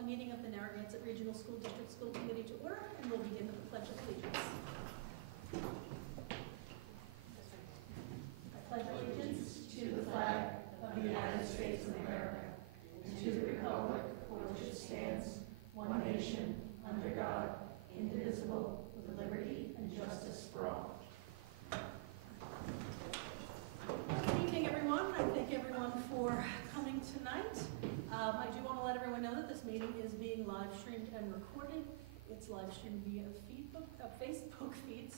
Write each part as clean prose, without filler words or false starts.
the meeting of the Narragansett Regional School District School Committee to order, and we'll begin with the Pledge of Allegiance. I pledge allegiance to the flag of the United States of America and to the republic for which it stands, one nation, under God, indivisible, with liberty and justice for all. Good evening, everyone. I thank everyone for coming tonight. I do want to let everyone know that this meeting is being live streamed and recorded. It's live streamed via Facebook feed,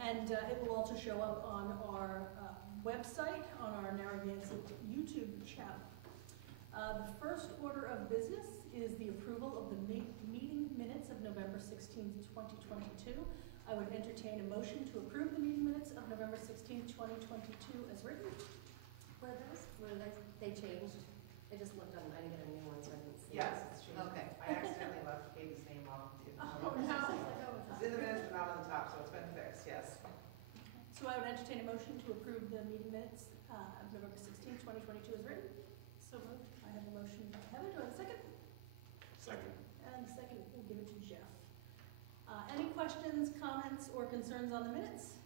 and it will also show up on our website, on our Narragansett YouTube channel. The first order of business is the approval of the meeting minutes of November 16th, 2022. I would entertain a motion to approve the meeting minutes of November 16th, 2022 as written. What are those? They changed? I just looked on, I didn't get a new one, so I didn't see. Yes, it's changed. Okay. I accidentally left Katie's name off too. Oh, no. It's in the minutes, but not on the top, so it's been fixed, yes. So I would entertain a motion to approve the meeting minutes of November 16th, 2022 as written. So moved. I have a motion by Heather. Do I have a second? Second. And second, we'll give it to Jeff. Any questions, comments, or concerns on the minutes?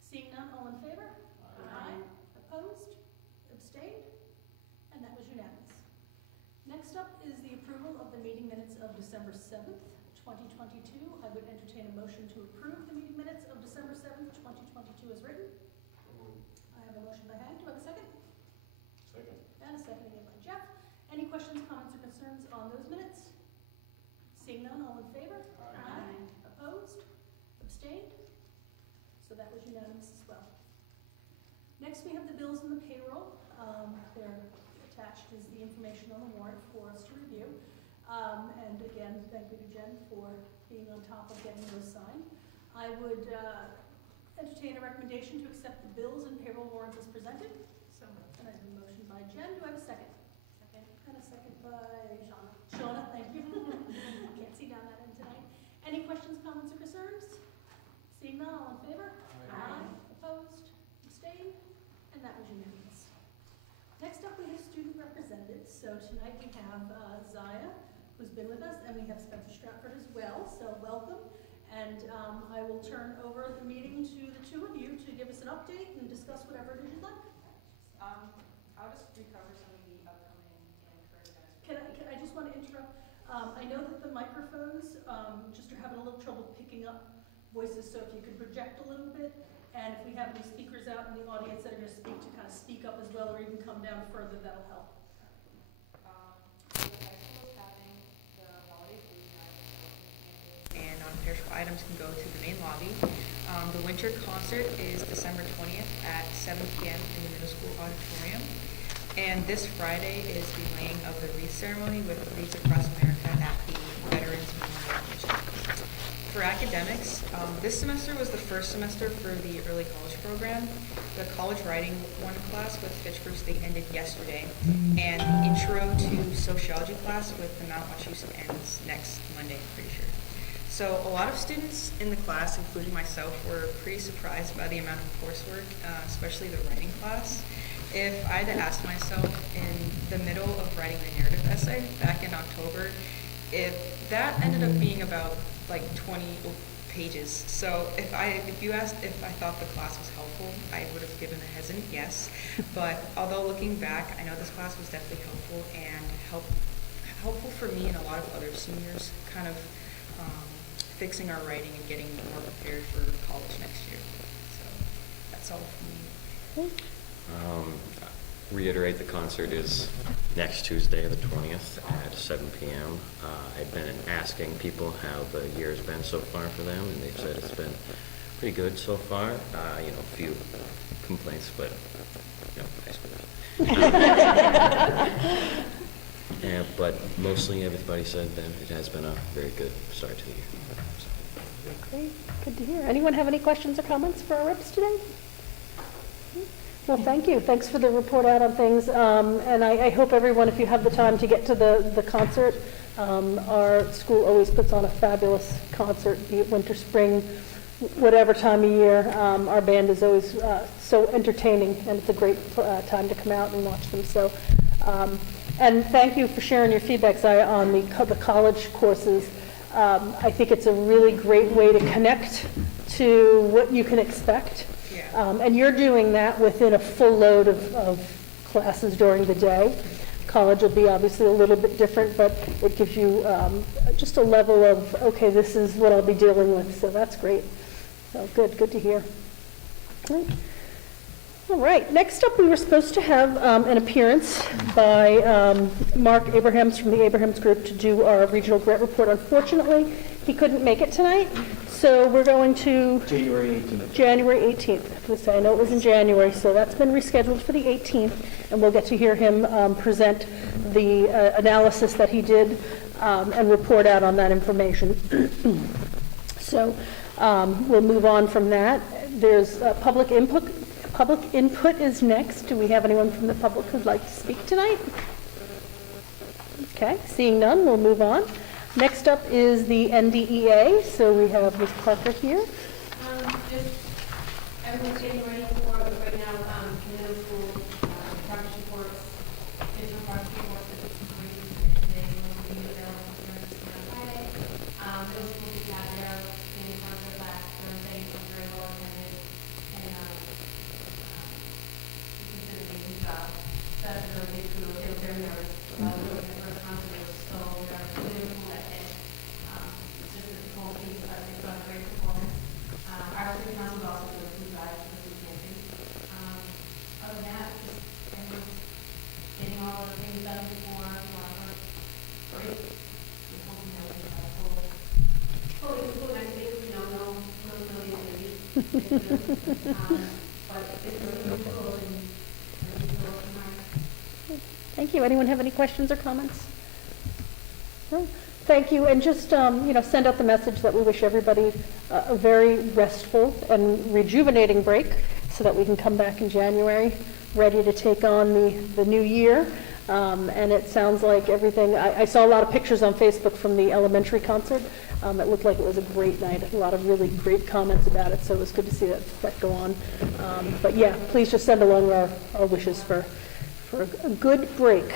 Seeing none, all in favor? Aye. Opposed? Abstained? And that was unanimous. Next up is the approval of the meeting minutes of December 7th, 2022. I would entertain a motion to approve the meeting minutes of December 7th, 2022 as written. I have a motion by Hank. Do I have a second? Second. And a second again by Jeff. Any questions, comments, or concerns on those minutes? Seeing none, all in favor? Aye. Opposed? Abstained? So that was unanimous as well. Next, we have the bills and the payroll. They're attached is the information on the warrant for us to review. And again, thank you to Jen for being on top of getting those signed. I would entertain a recommendation to accept the bills and payroll warrants as presented. So moved. And I have a motion by Jen. Do I have a second? Second. And a second by Shauna, thank you. Can't see down that end tonight. Any questions, comments, or concerns? Seeing none, all in favor? Aye. Opposed? Abstained? And that was unanimous. Next up, we have student representatives. So tonight we have Zaya, who's been with us, and we have Spencer Stratford as well. So welcome. And I will turn over the meeting to the two of you to give us an update and discuss whatever it is you'd like. I'll just recover some of the upcoming and current events. I just want to interrupt. I know that the microphones just are having a little trouble picking up voices, so if you could project a little bit, and if we have any speakers out in the audience that are going to speak, to kind of speak up as well, or even come down further, that'll help. So the high school is having the holiday food night, and non-perishable items can go to the main lobby. The winter concert is December 20th at 7 p.m. in the middle school auditorium. And this Friday is the laying of the wreath ceremony with Wreaths Across America at the Veterans Memorial Mission. For academics, this semester was the first semester for the early college program. The college writing one class with Fitchburg State ended yesterday, and the intro to sociology class with the Mount Wachusett ends next Monday, I'm pretty sure. So a lot of students in the class, including myself, were pretty surprised by the amount of coursework, especially the writing class. If I had asked myself in the middle of writing the narrative essay back in October, if that ended up being about like 20 pages. So if you asked if I thought the class was helpful, I would have given a hesitant yes. But although looking back, I know this class was definitely helpful and helpful for me and a lot of other seniors, kind of fixing our writing and getting more prepared for college next year. So that's all for me. Reiterate, the concert is next Tuesday, the 20th at 7 p.m. I've been asking people how the year's been so far for them, and they've said it's been pretty good so far. A few complaints, but high schoolers. But mostly everybody said that it has been a very good start to the year. Great, good to hear. Anyone have any questions or comments for our reps today? Well, thank you. Thanks for the report out on things. And I hope everyone, if you have the time to get to the concert, our school always puts on a fabulous concert, be it winter, spring, whatever time of year. Our band is always so entertaining, and it's a great time to come out and watch them. So And thank you for sharing your feedback, Zaya, on the college courses. I think it's a really great way to connect to what you can expect. Yeah. And you're doing that within a full load of classes during the day. College will be obviously a little bit different, but it gives you just a level of, okay, this is what I'll be dealing with, so that's great. So good to hear. Great. All right, next up, we were supposed to have an appearance by Mark Abrahams from the Abrahams Group to do our regional grant report. Unfortunately, he couldn't make it tonight, so we're going to January 18th. January 18th. I know it was in January, so that's been rescheduled for the 18th, and we'll get to hear him present the analysis that he did and report out on that information. So we'll move on from that. There's public input. Public input is next. Do we have anyone from the public who'd like to speak tonight? Okay, seeing none, we'll move on. Next up is the NDEA. So we have Ms. Parker here. Just, everyone's getting ready for, right now, middle school, progress reports, digital progress reports, that it's great, they will be available on Friday. Middle school is out there, in front of last Thursday, it was very well attended, and, considered a good job. That's really big, too, they were very nervous, really, the first concert was so nervous, really cool that day. It's just that the whole team, they've done a great performance. Our city council is also doing food drive for the food pantry. Other than that, just everyone's getting all the things done before, break. We hope, we have a full next week, no million maybe. But it's really cool and everything's working hard. Thank you. Anyone have any questions or comments? No? Thank you, and just, send out the message that we wish everybody a very restful and rejuvenating break so that we can come back in January ready to take on the new year. And it sounds like everything, I saw a lot of pictures on Facebook from the elementary concert. It looked like it was a great night, a lot of really great comments about it, so it was good to see that go on. But yeah, please just send along our wishes for a good break.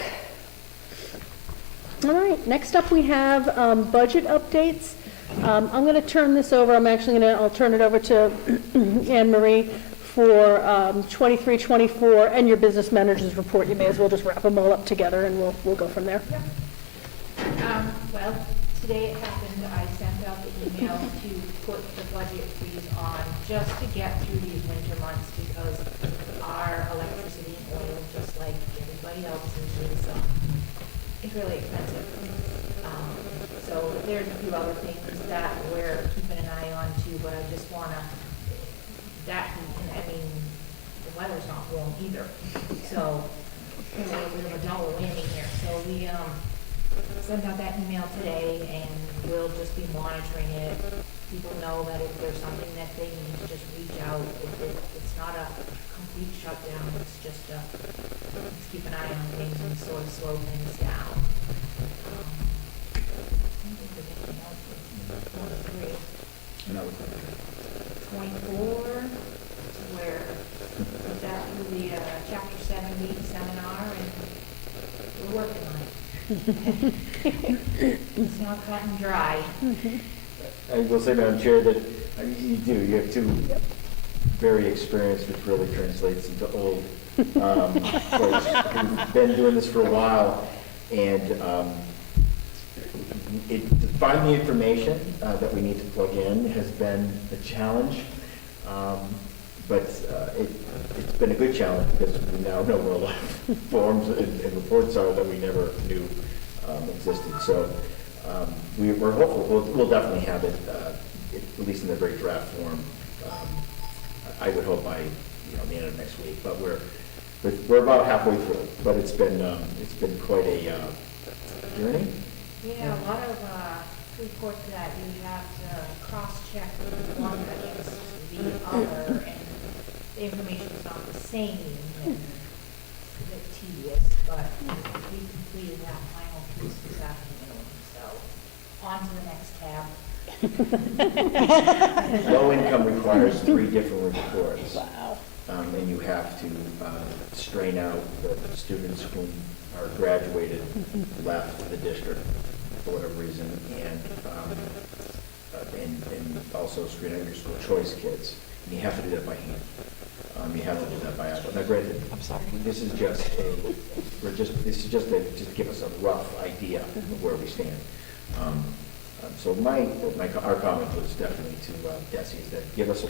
All right, next up we have budget updates. I'm going to turn this over, I'll turn it over to Anne Marie for 23-24 and your business manager's report. You may as well just wrap them all up together and we'll go from there. Well, today it happened, I sent out the email to put the budget freeze on just to get through these winter months because our electricity and oil, just like everybody else's, is really expensive. So there's a few other things that we're keeping an eye on too, but I just wanna, the weather's not warm either. So we have a double whammy here. So we sent out that email today and we'll just be monitoring it. People know that if there's something that they need to just reach out. It's not a complete shutdown, it's just let's keep an eye on things and sort of slow things down. I think there's anything else that's 24, where it's after the Chapter 70 seminar, and we're working on it. It's not cut and dry. I will say, Madam Chair, that you have two very experienced, which really translates into old folks who've been doing this for a while, and to find the information that we need to plug in has been a challenge, but it's been a good challenge because we now know where a lot of forms and reports are that we never knew existed. So we're hopeful we'll definitely have it, at least in the very draft form. I would hope by the end of next week, but we're about halfway through. But it's been quite a journey. Yeah, a lot of reports that you have to cross-check one against the other, and the information's not the same, and it's a bit tedious, but we completed that final piece this afternoon, so on to the next tab. Low income requires 3 different reports. Wow. And you have to strain out the students who are graduated, left the district for whatever reason, and also screen out your school choice kids. And you have to do that by hand. You have to do that by iPhone. Now, granted, I'm sorry. This is just to give us a rough idea of where we stand. So our comment was definitely to Desi is that give us a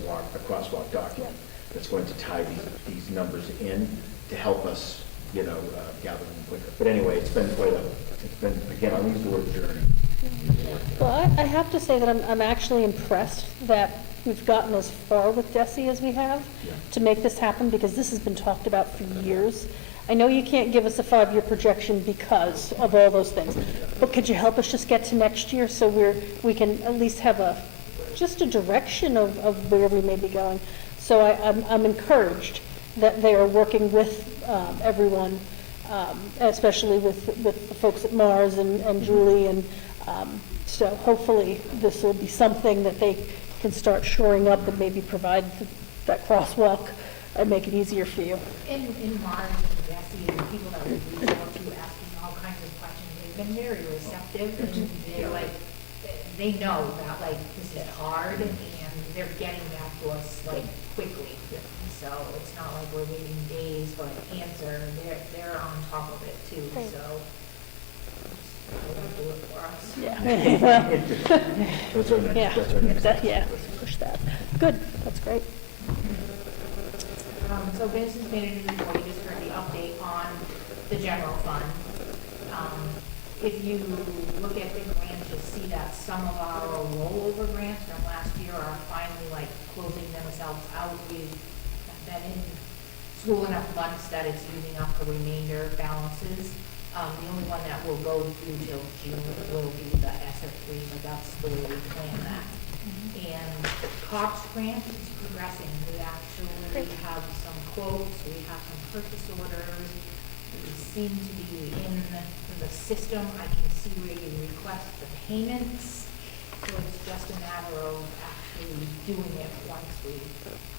crosswalk document that's going to tie these numbers in to help us, gather them quicker. But anyway, it's been again, I'll use the word journey. Well, I have to say that I'm actually impressed that we've gotten as far with Desi as we have to make this happen, because this has been talked about for years. I know you can't give us a 5-year projection because of all those things, but could you help us just get to next year so we can at least have just a direction of where we may be going? So I'm encouraged that they are working with everyone, especially with the folks at Mars and Julie, and so hopefully this will be something that they can start shoring up and maybe provide that crosswalk and make it easier for you. In Mars and Jesse and the people that we've reached out to asking all kinds of questions, they've been very receptive, and they're like, they know that like this is hard, and they're getting back to us like quickly. So it's not like we're waiting days for an answer. They're on top of it too. Great. So they'll do it for us. Yeah. Well, That's our next step. let's push that. Good, that's great. So business manager report, you just heard the update on the general fund. If you look at the grants, you'll see that some of our rollover grants from last year are finally like closing themselves out. We've been in school enough months that it's using up the remainder balances. The only one that will go through till June will be the SF3, but that's the way we plan that. And COPS grant is progressing. We actually have some quotes, we have some purchase orders. We seem to be in the system. I can see where you request the payments. So it's just a matter of actually doing it once we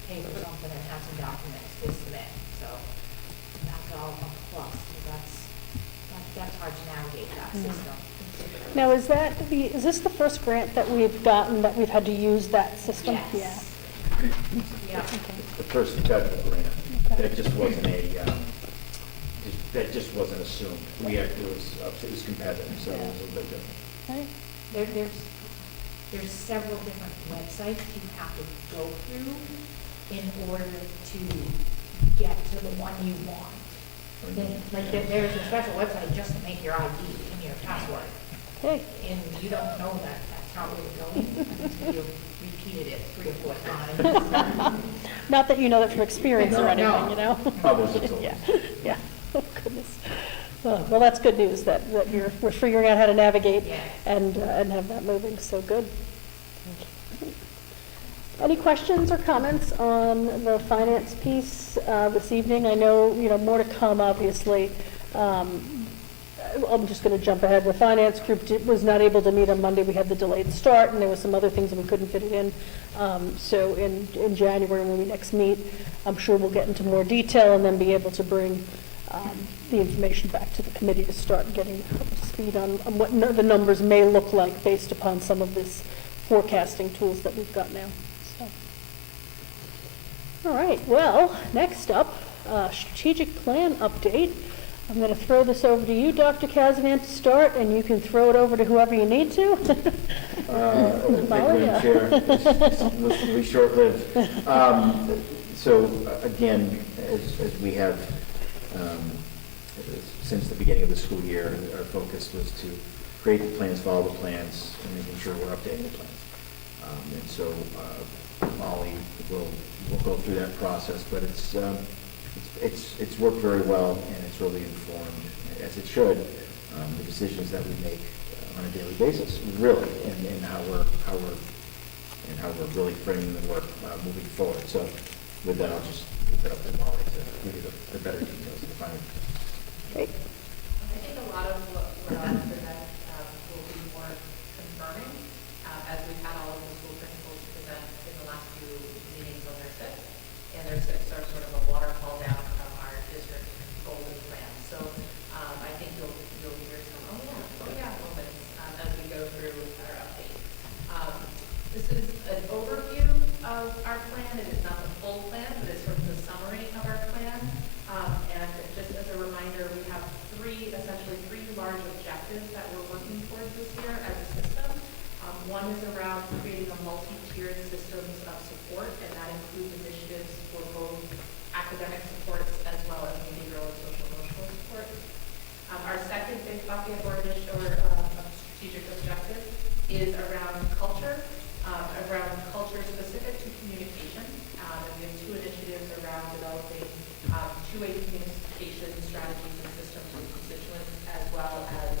pay for something and have some documents to submit. So that's all a plus. So that's hard to navigate that system. Now, is this the first grant that we've gotten that we've had to use that system? Yes. Yeah. The first federal grant, that just wasn't that just wasn't assumed. It was competitive, so it was a little bit different. Right. There's several different websites you have to go through in order to get to the one you want. There's a special website just to make your ID and your password. Okay. And you don't know that that's how it's going until you've repeated it 3 or 4 times. Not that you know that from experience or No, anything, no. you know? Others have told Yeah, us. yeah. Oh, goodness. Well, that's good news that we're figuring out how to navigate Yes. and have that moving, so good. Any questions or comments on the finance piece this evening? I know, more to come, obviously. I'm just going to jump ahead. The finance group was not able to meet on Monday. We had the delayed start, and there were some other things that we couldn't fit it in. So in January, when we next meet, I'm sure we'll get into more detail and then be able to bring the information back to the committee to start getting up to speed on what the numbers may look like based upon some of this forecasting tools that we've got now. So. All right, well, next up, strategic plan update. I'm going to throw this over to you, Dr. Casavan, to start, and you can throw it over to whoever you need to. Madam Chair, this will be short-lived. So again, as we have, since the beginning of the school year, our focus was to create the plans, follow the plans, and making sure we're updating the plans. And so Molly will go through that process, but it's worked very well, and it's really informed, as it should, the decisions that we make on a daily basis, really, and how we're really framing the work moving forward. So with that, I'll just leave it up to Molly to give you the better details of the final. Great. I think a lot of what we're on present will be more confirming, as we've had all of the school principals present in the last few meetings on their SIP, and their SIPs are sort of a waterfall down from our district goals and plans. So I think our plan. It is not the full plan, but it's sort of the summary of our plan. And just as a reminder, we have essentially three large objectives that we're working towards this year as a system. One is around creating a multi-tiered systems of support, and that includes initiatives for both academic supports as well as behavioral and social emotional support. Our second big bucket or strategic objective is around culture specific to communication. And we have two initiatives around developing two-way communication strategies and systems with constituents, as well as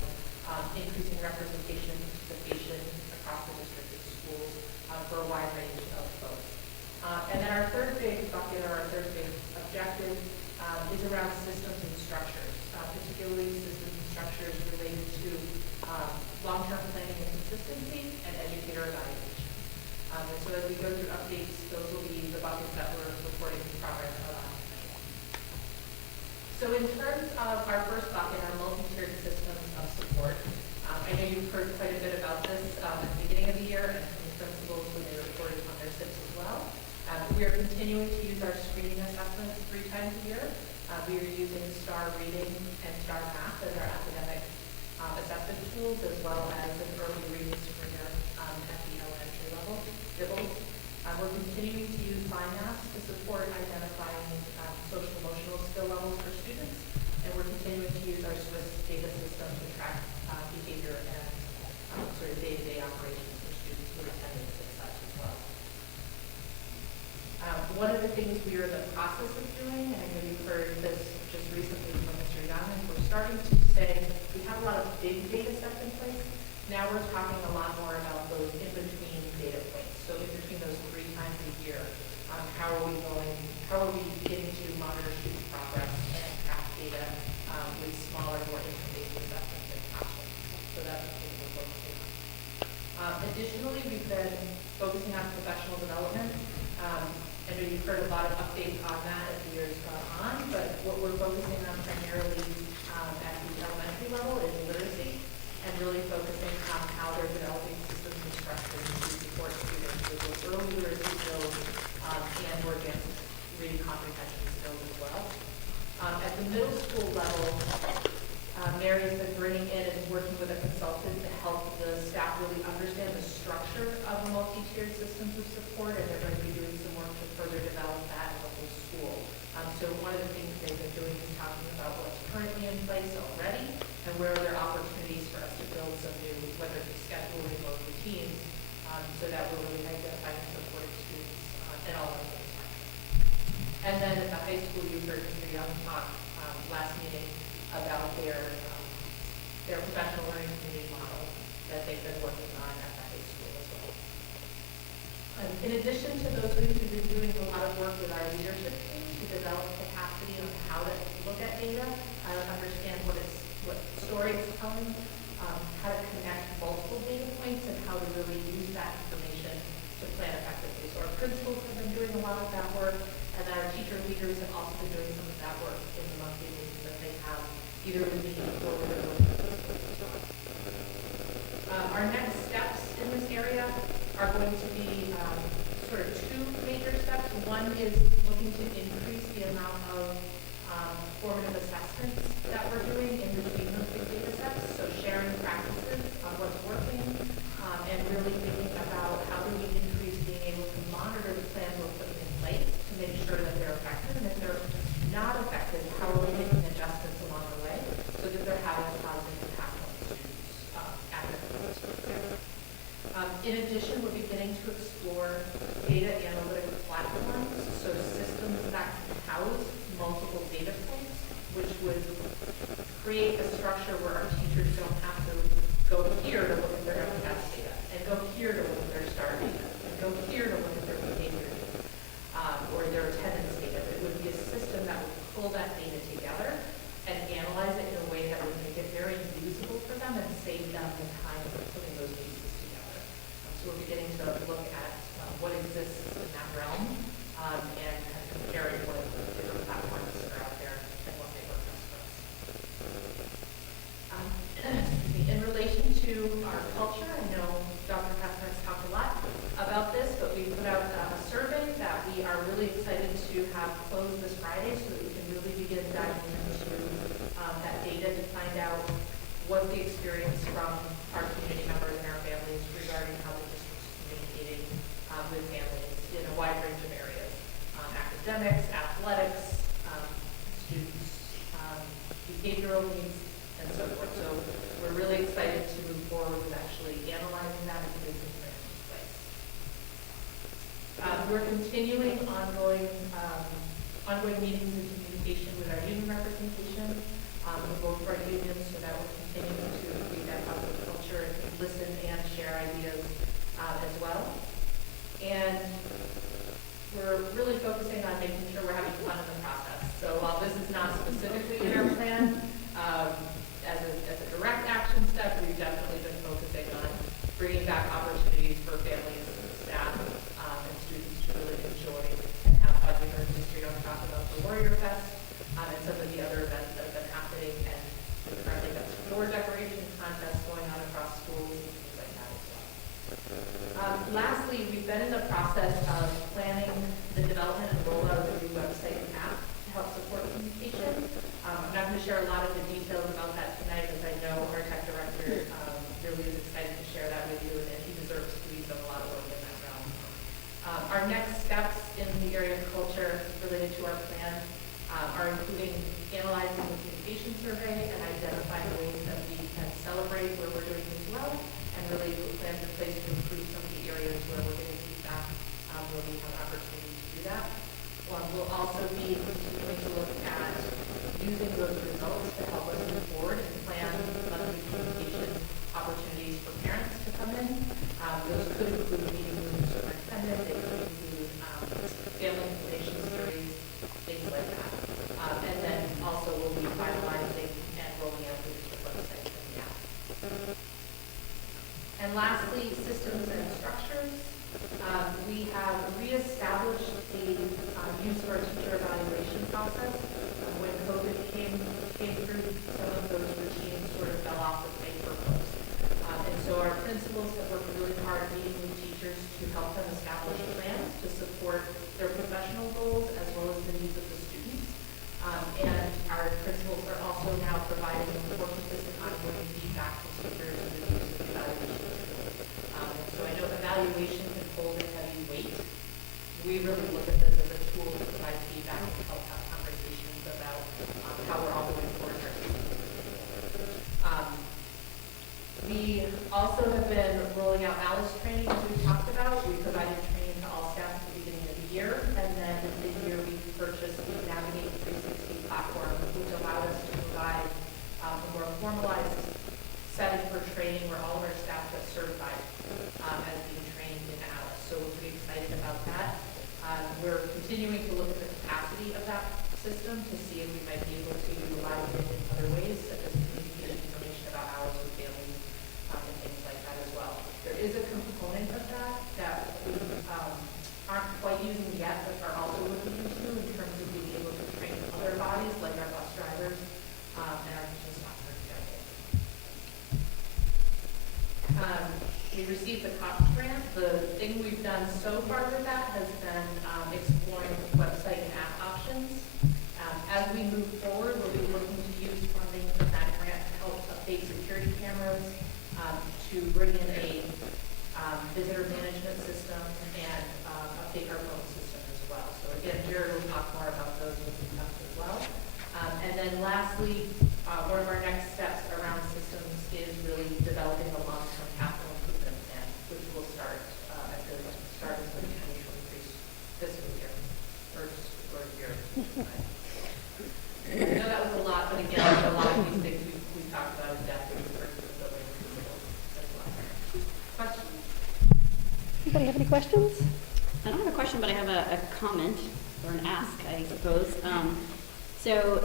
increasing representation and participation across the district and schools for a wide range of folks. And then our third big bucket, or our third big objective, is around systems and structures, particularly systems and structures related to long-term planning and consistency and educator evaluation. And so as we go through updates, those will be the buckets that we're reporting progress on. So in terms of our first bucket, our multi-tiered systems of support, I know you've heard quite a bit about this at the beginning of the year and from the principals when they reported on their SIPs as well. We are continuing to use our screening assessments 3 times a year. We are using STAR Reading and STAR Math as our academic assessment tools, as well as an early reading screener at the elementary level. We're continuing to use MyMath to support identifying social emotional skill levels for students, and we're continuing to use our Swiss data system to track behavior and sort of day-to-day operations for students who are attending such as well. One of the things we are in the process of doing, and I know you've heard this just recently from Mr. Young, is we're starting to say we have a lot of big data sets in place. Now we're talking a lot more about those in-between data points. So in between those 3 times a year, how are we beginning to monitor student progress and track data with smaller, more income-based assessments and actions. So that's what we're focusing on. Additionally, we've been focusing on professional development. I know you've heard a lot of updates on that as the year's gone on, but what we're focusing on primarily at the elementary level is literacy, and really focusing on how they're developing systems and structures to support students with those early literacy skills and more advanced reading comprehension skills as well. At the middle school level, Mary's been bringing in and working with a consultant to help the staff really understand the structure of multi-tiered systems of support, and they're going to be doing some work to further develop that in the whole school. So one of the things they've been doing is talking about what's currently in place already and where are there opportunities for us to build some new, whether it's scheduling or routines, so that we're really identifying and supporting students in all of those times. And then at the high school, you heard Mr. Young talk last meeting about their professional learning community model that they've been working on at the high school as well. In addition to those things, we've been doing a lot of work with our leadership team to develop capacity on how to look at data, understand what story it's telling, how to connect multiple data points, and how to really use that information to plan effectively. So our principals have been doing a lot of that work, and our teacher leaders have also been doing some of that work in the monthly meetings that they have, either with me or with their local principals as well. Our next steps in this area are going to be sort of 2 major steps. One is looking to increase the amount of formative assessments that we're doing in between those big data sets, so sharing practices on what's working, and really thinking about how do we increase being able to monitor the plans we're putting in place to make sure that they're effective, and if they're not effective, how are we making adjustments along the way so that they're having a positive impact on the students' academic performance. In addition, we're beginning to explore data analytic platforms, so systems that can house multiple data points, which would create a structure where our teachers don't have to go here to look at their MCAS data, and go here to look at their STAR data, and go here to look at their behavior data, or their attendance data. It would be a system that would pull that data together and analyze it in a way that would make it very usable for them and save them the time of putting those pieces together. So we're beginning to look at what exists in that realm and kind of comparing what different platforms are out there and what they work best for us. In relation to our culture, I know Dr. Kastner's talked a lot about this, but we put out a survey that academics, athletics, students' behavioral needs, and so forth. So we're really excited to move forward with actually analyzing that and putting some plans in place. We're continuing ongoing meetings and communication with our union representation, with both of our unions, so that we're continuing to create that positive culture and listen and share ideas as well. And we're really focusing on making sure we're having fun in the process. So while this is not specifically in our plan, as a direct action step, we've definitely been focusing on bringing back opportunities for families, staff, and students to really enjoy and have budget or history on top about the Warrior Fest and some of the other events that have been happening. And we've currently got some door decoration contests going on across schools and things like that as well. Lastly, we've been in the process of planning the development and rollout of a new website and app to help support communication. I'm not going to share a lot of the details about that tonight, as I know our tech director really is excited to share that with you, and he deserves to. He's done a lot of work in that realm. Our next steps in the area of culture related to our plan are including analyzing the communication survey and identifying ways that we can celebrate where we're doing things well, and really put plans in place to improve some of the areas where we're getting feedback, where we have opportunity to do that. We'll also be continuing to look at using those results to help us move forward and plan monthly communication opportunities for parents to come in. Those could include meeting with the superintendent, they could include family information series, things like that. And then also we'll be finalizing and rolling out the district website and the app. And lastly, systems and structures. We have reestablished the use of our teacher evaluation process. When COVID came through, some of those routines sort of fell off the paper post. And so our principals have worked really hard meeting with teachers to help them establish plans to support their professional goals as well as the needs of the students. And our principals are also now providing more consistent ongoing feedback to teachers and the use of the evaluation tool. And so I know evaluation can hold a heavy weight. We really look at this as a tool to provide feedback and help have conversations about how we're all moving forward in our systems. We also have been rolling out ALICE training, as we talked about. We provided training to all staff at the beginning of the year, and then mid-year we purchased the Navigate 360 platform, which allowed us to provide a more formalized setting for training where all of our staff get certified as being trained in ALICE. So we're pretty excited about that. We're continuing to look at the capacity of that system to see if we might be able to utilize it in other ways, such as communicating information about hours with families and things like that as well. There is a component of that we aren't quite using yet, but are also looking into in terms of being able to train other bodies, like our bus drivers and our teaching staff, for example. We received the COPS grant. The thing we've done so far with that has been exploring website and app options. As we move forward, we'll be looking to use funding from that grant to help update security cameras, to bring in a visitor management system, and update our phone system as well. So again, Jared will talk more about those when he comes as well. And then lastly, one of our next steps around systems is really developing a long-term capital improvement plan, which will start at the start of the 2023 fiscal year, or year. I know that was a lot, but again, a lot of these things we've talked about in depth with regard to the building principles as well. Questions? Anybody have any questions? I don't have a question, but I have a comment, or an ask, I suppose. So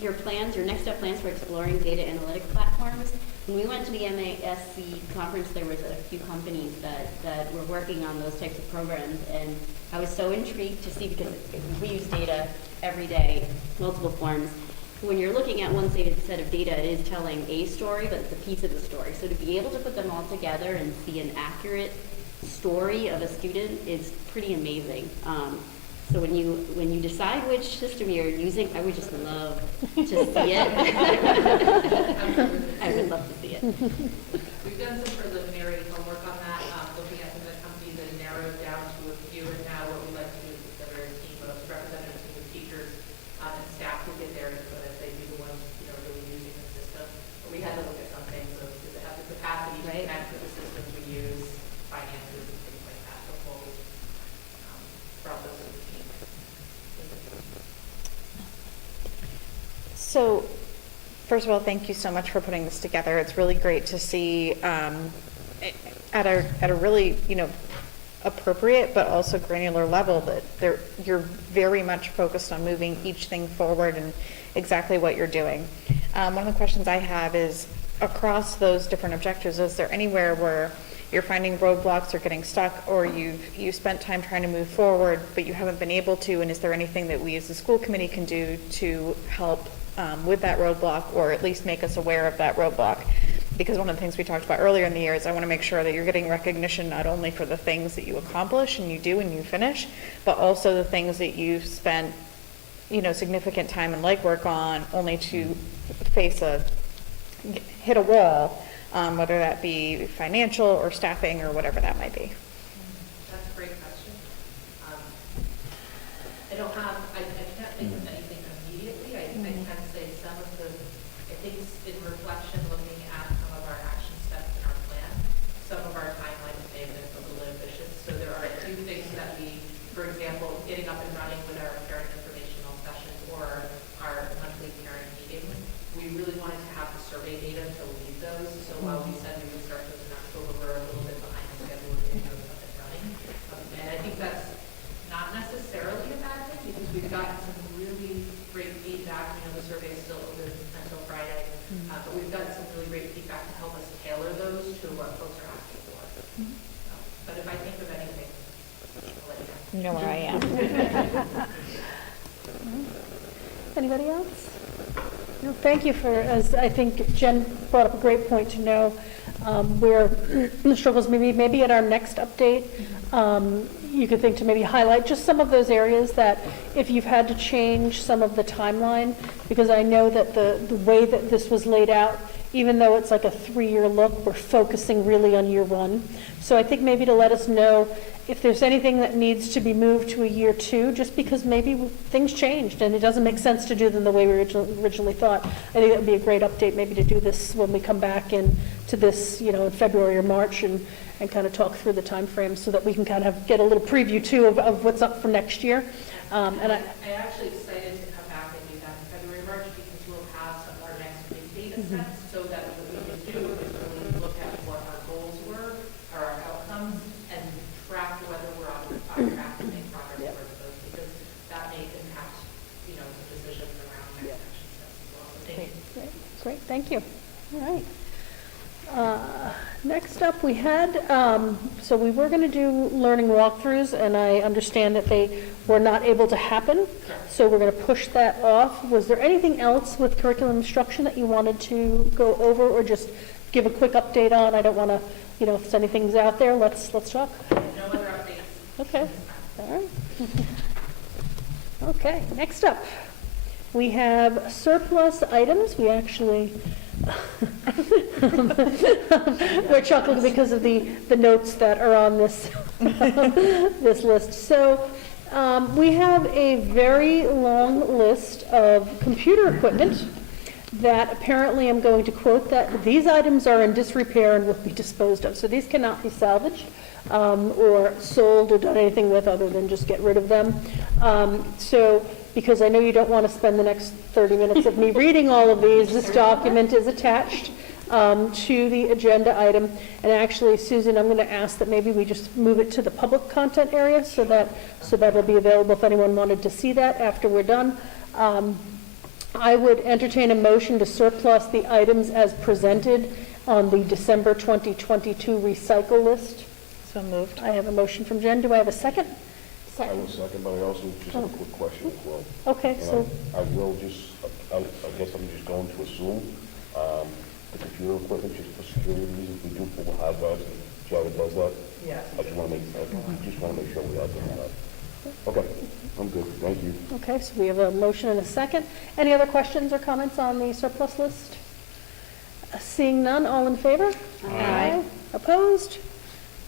your plans, your next step plans for exploring data analytic platforms, when we went to the MASC conference, there was a few companies that were working on those types of programs, and I was so intrigued to see, because we use data every day, multiple forms. When you're looking at one set of data, it is telling a story, but it's a piece of the story. So to be able to put them all together and see an accurate story of a student is pretty amazing. So when you decide which system you're using, I would just love to see it. I would love to see it. We've done some preliminary homework on that, looking at some of the companies and narrowed down to a few, and now what we like to do So, first of all, thank you so much for putting this together. It's really great to see at a really, appropriate but also granular level that you're very much focused on moving each thing forward and exactly what you're doing. One of the questions I have is, across those different objectives, is there anywhere where you're finding roadblocks or getting stuck, or you've spent time trying to move forward but you haven't been able to, and is there anything that we as a school committee can do to help with that roadblock, or at least make us aware of that roadblock? Because one of the things we talked about earlier in the year is I want to make sure that you're getting recognition not only for the things that you accomplish and you do and you finish, but also the things that you've spent, significant time and legwork on, only to hit a wall, whether that be financial or staffing or whatever that might be. That's a great question. I can't think of anything immediately. I can say some of the, I think in reflection, looking at some of our action steps in our plan, some of our timelines may have been a little ambitious. So there are a few things that we, for example, getting up and running with our parent informational sessions or our monthly parent meetings. We really wanted to have the survey data to lead those. So while we said we would start those in October, we're a little bit behind the schedule of getting those up and running. And I think that's not necessarily a bad thing, because we've gotten some really great feedback. The survey is still open until Friday, but we've gotten some really great feedback to help us tailor those to what folks are asking for. But if I think of anything, I'll let you know. You know where I am. Anybody else? No, thank you for, as I think Jen brought up a great point to know where the struggles maybe at our next update, you could think to maybe highlight just some of those areas that if you've had to change some of the timeline, because I know that the way that this was laid out, even though it's like a 3-year look, we're focusing really on year 1. So I think maybe to let us know if there's anything that needs to be moved to a year 2, just because maybe things changed and it doesn't make sense to do them the way we originally thought. I think that would be a great update maybe to do this when we come back to this, in February or March, and kind of talk through the time frames so that we can kind of get a little preview too of what's up for next year. And I actually excited to come back and do that in February, March, because we'll have some of our next big data sets, so that what we can do is really look at what our goals were, or our outcomes, and track whether we're on track to make progress towards those, because that may impact, the decisions around next action steps as well. So thank you. Great, thank you. All right. Next up, we had, so we were going to do learning walkthroughs, and I understand that they were not able to happen, so we're going to push that off. Was there anything else with curriculum instruction that you wanted to go over, or just give a quick update on? I don't want to, if there's anything's out there, let's talk. No other updates. Okay, all right. Okay, next up, we have surplus items. We actually, we're chuckling because of the notes that are on this, this list. So we have a very long list of computer equipment that apparently I'm going to quote that these items are in disrepair and will be disposed of. So these cannot be salvaged or sold or done anything with other than just get rid of them. So because I know you don't want to spend the next 30 minutes of me reading all of these, this document is attached to the agenda item. And actually, Susan, I'm going to ask that maybe we just move it to the public content area so that it'll be available if anyone wanted to see that after we're done. I would entertain a motion to surplus the items as presented on the December 2022 recycle list. So moved. I have a motion from Jen. Do I have a second? I will second, but I also just have a quick question as well. Okay, And so, I will just, I guess I'm just going to assume the computer equipment, just for security reasons, we do pull hard drives, and Jared does that. Yes. I just want to make sure we have that. Okay, I'm good, thank you. okay, so we have a motion and a second. Any other questions or comments on the surplus list? Seeing none, all in favor? Aye. Opposed?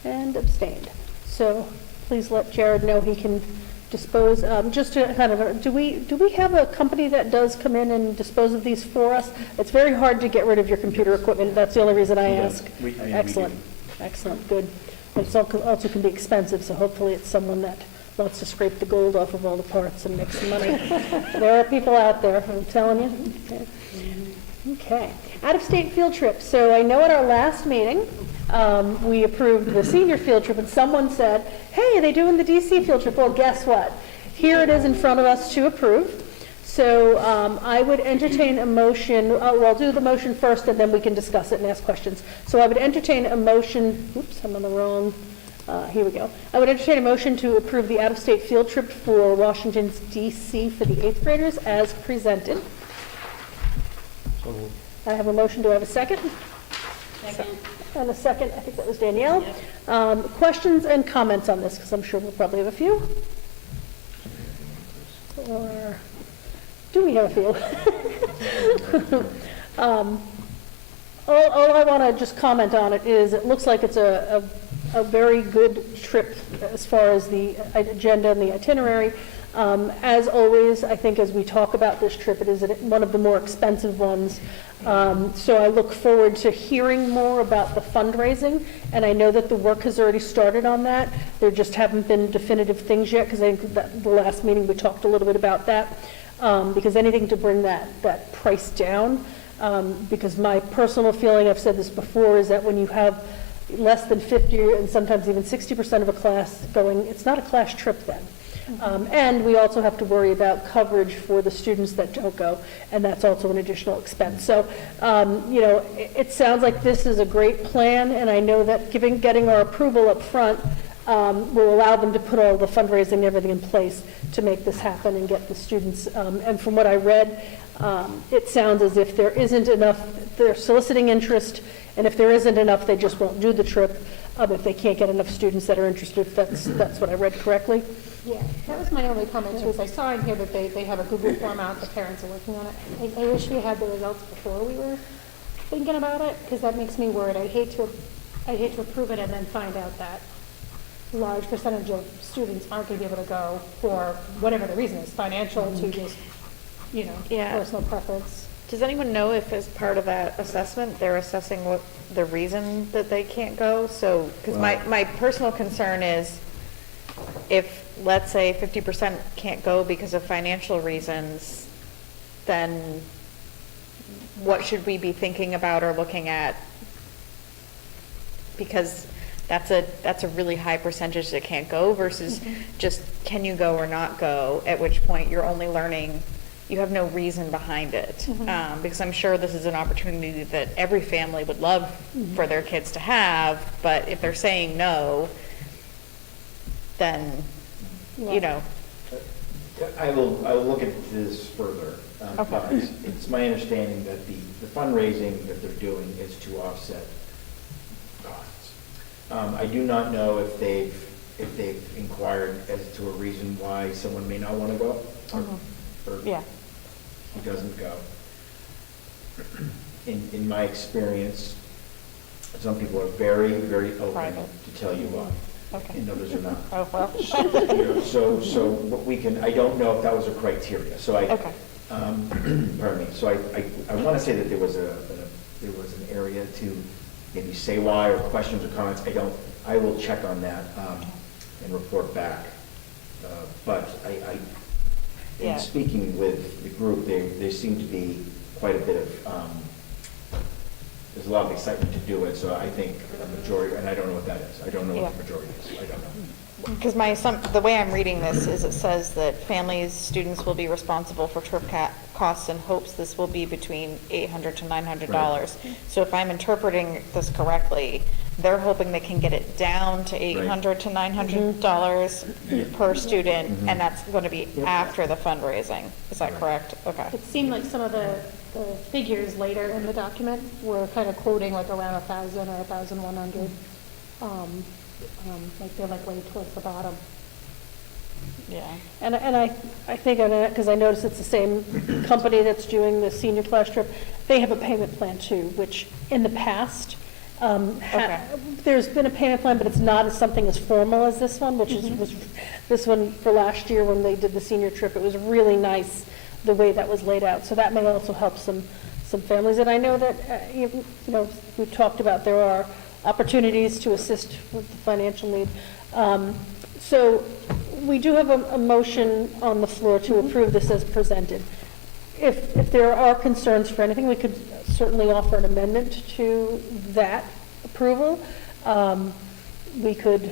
And abstained. So please let Jared know he can dispose, just to kind of, do we have a company that does come in and dispose of these for us? It's very hard to get rid of your computer equipment. That's the only reason I ask. We do. Excellent, excellent, good. It's also can be expensive, so hopefully it's someone that wants to scrape the gold off of all the parts and make some money. There are people out there, I'm telling you. Okay. Out-of-state field trip. So I know at our last meeting, we approved the senior field trip, and someone said, hey, are they doing the DC field trip? Well, guess what? Here it is in front of us to approve. So I would entertain a motion, well, I'll do the motion first, and then we can discuss it and ask questions. So I would entertain a motion, oops, I'm on the wrong, here we go. I would entertain a motion to approve the out-of-state field trip for Washington, D.C. for the 8th graders as presented. I have a motion, do I have a second? Second. And a second, I think that was Danielle. Questions and comments on this, because I'm sure we'll probably have a few. Or do we have a few? All I want to just comment on it is it looks like it's a very good trip as far as the agenda and the itinerary. As always, I think as we talk about this trip, it is one of the more expensive ones. So I look forward to hearing more about the fundraising, and I know that the work has already started on that. There just haven't been definitive things yet, because I think that the last meeting we talked a little bit about that, because anything to bring that price down, because my personal feeling, I've said this before, is that when you have less than 50 and sometimes even 60% of a class going, it's not a class trip then. And we also have to worry about coverage for the students that don't go, and that's also an additional expense. So, you know, it sounds like this is a great plan, and I know that getting our approval up front will allow them to put all the fundraising and everything in place to make this happen and get the students. And from what I read, it sounds as if there isn't enough, they're soliciting interest, and if there isn't enough, they just won't do the trip if they can't get enough students that are interested, if that's what I read correctly. Yeah, that was my only comment too, is I saw in here that they have a Google form out, the parents are working on it. I wish we had the results before we were thinking about it, because that makes me worried. I'd hate to approve it and then find out that large percentage of students aren't going to be able to go for whatever the reason is, financial to just, you know, personal preference. Does anyone know if as part of that assessment, they're assessing what the reason that they can't go? So, because my personal concern is if, let's say, 50% can't go because of financial reasons, then what should we be thinking about or looking at? Because that's a really high percentage that can't go versus just can you go or not go, at which point you're only learning, you have no reason behind it. Because I'm sure this is an opportunity that every family would love for their kids to have, but if they're saying no, then, you know. I will look at this further. Okay. It's my understanding that the fundraising that they're doing is to offset costs. I do not know if they've inquired as to a reason why someone may not want to go, or who doesn't go. In my experience, some people are very, very open to tell you why. Okay. And others are not. Oh, well. You know, so what we can, I don't know if that was a criteria, so pardon me, so I want to say that there was an area to maybe say why or questions or comments. I will check on that and report back. But in speaking with the group, there seemed to be quite a bit of, there's a lot of excitement to do it, so I think a majority, and I don't know what that is. I don't know what the majority is. I don't know. Because the way I'm reading this is it says that families, students will be responsible for trip costs and hopes this will be between $800 to $900. Right. So if I'm interpreting this correctly, they're hoping they can get it down to $800 to $900 per student, and that's going to be after the fundraising. Is that correct? Okay. It seemed like some of the figures later in the document were kind of quoting like around 1,000 or 1,100. Like they're like way towards the bottom. Yeah, and I think, because I noticed it's the same company that's doing the senior class trip, they have a payment plan too, which in the past, there's been a payment plan, but it's not something as formal as this one, which was this one for last year when they did the senior trip. It was really nice the way that was laid out, so that may also help some families. And I know that you know, we've talked about there are opportunities to assist with the financial need. So we do have a motion on the floor to approve this as presented. If there are concerns for anything, we could certainly offer an amendment to that approval. We could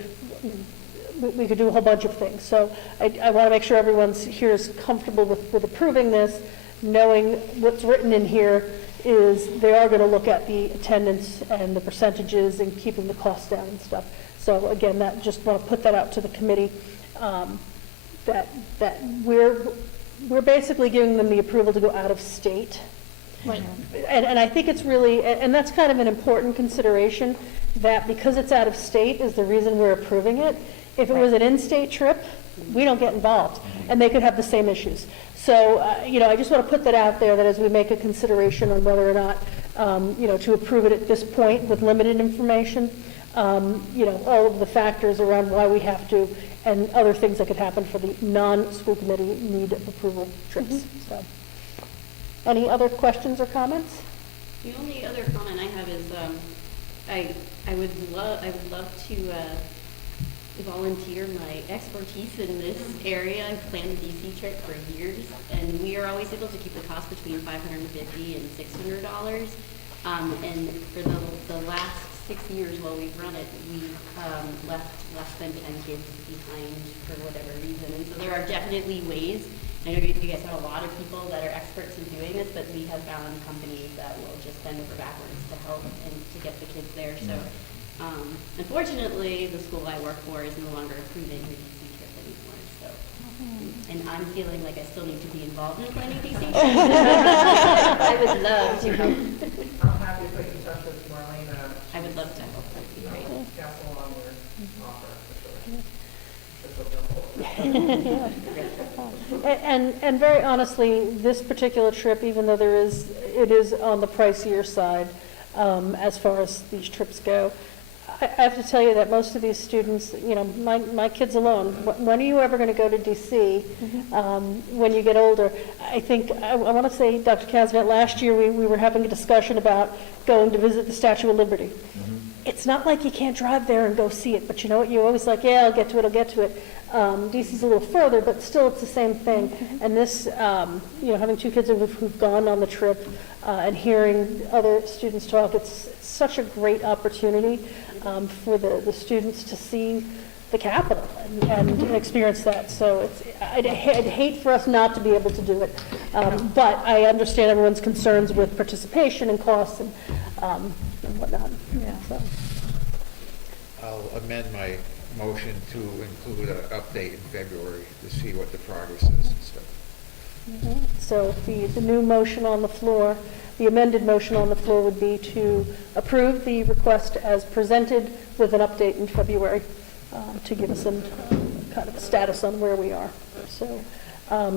do a whole bunch of things. So I want to make sure everyone's here is comfortable with approving this, knowing what's written in here is they are going to look at the attendance and the percentages and keeping the costs down and stuff. So again, that just want to put that out to the committee, that we're basically giving them the approval to go out of state. Right. And I think it's really, and that's kind of an important consideration, that because it's out of state is the reason we're approving it. If it was an in-state trip, we don't get involved, and they could have the same issues. So, I just want to put that out there, that as we make a consideration on whether or not, to approve it at this point with limited information, all of the factors around why we have to, and other things that could happen for the non-school committee need of approval trips. So, any other questions or comments? The only other comment I have is, I would love to volunteer my expertise in this area. I've planned a DC trip for years, and we are always able to keep the cost between $550 and $600. And for the last 6 years while we've run it, we've left less than 10 kids behind for whatever reason. And so there are definitely ways. I know you guys have a lot of people that are experts in doing this, but we have found companies that will just bend over backwards to help and to get the kids there. So unfortunately, the school I work for is no longer approving the DC trip anymore. So, and I'm feeling like I still need to be involved in planning DC trips. I would love to help. I'm happy to put you in touch with Marlene. I would love to help. That'd be great. Castle on your offer, for sure. And very honestly, this particular trip, even though it is on the pricier side as far as these trips go, I have to tell you that most of these students, my kids alone, when are you ever going to go to DC when you get older? I think, I want to say, Dr. Casvett, last year we were having a discussion about going to visit the Statue of Liberty. It's not like you can't drive there and go see it, but you know what, you're always like, yeah, I'll get to it. DC's a little further, but still it's the same thing. And this, having two kids who've gone on the trip and hearing other students talk, it's such a great opportunity for the students to see the Capitol and experience that. So I'd hate for us not to be able to do it. But I understand everyone's concerns with participation and costs and whatnot. Yeah. So. I'll amend my motion to include an update in February to see what the progress is and stuff. So the new motion on the floor, the amended motion on the floor would be to approve the request as presented with an update in February to give us some kind of a status on where we are. So